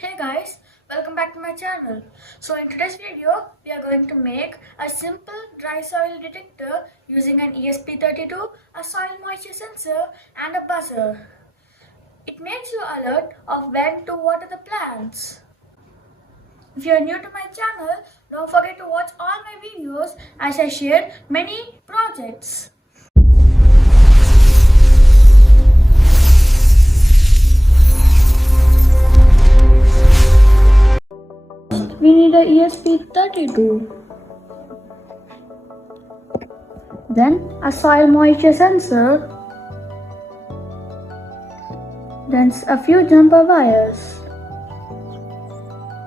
Hey guys, welcome back to my channel. So in today's video, we are going to make a simple dry soil detector using an ESP32, a soil moisture sensor and a buzzer. It makes you alert of when to water the plants. If you are new to my channel, don't forget to watch all my videos as I share many projects. We need a ESP32. Then a soil moisture sensor. Then a few jumper wires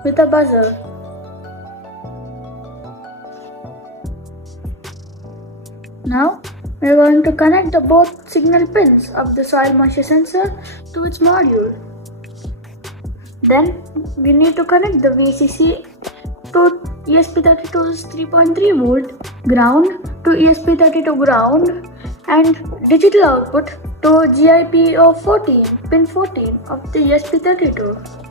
with a buzzer. Now we are going to connect the both signal pins of the soil moisture sensor to its module. Then we need to connect the VCC to ESP32's 3.3 volt ground to ESP32 ground and digital output to GIPO 14 pin 14 of the ESP32.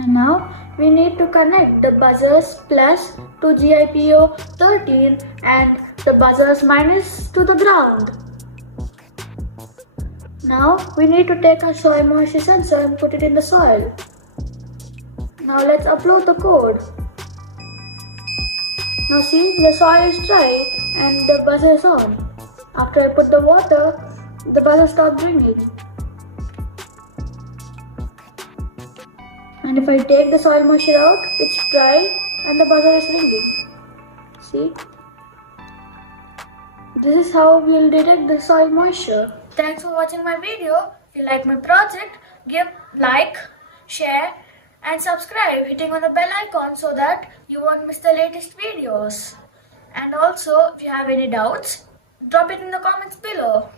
And now we need to connect the buzzers plus to GIPO 13 and the buzzers minus to the ground. Now we need to take our soil moisture sensor and put it in the soil. Now let's upload the code. Now see, the soil is dry and the buzzer is on. After I put the water, the buzzer stopped ringing. And if I take the soil moisture out, it's dry and the buzzer is ringing. See? This is how we will detect the soil moisture. Thanks for watching my video. If you like my project, give like, share and subscribe hitting on the bell icon so that you won't miss the latest videos. And also, if you have any doubts, drop it in the comments below.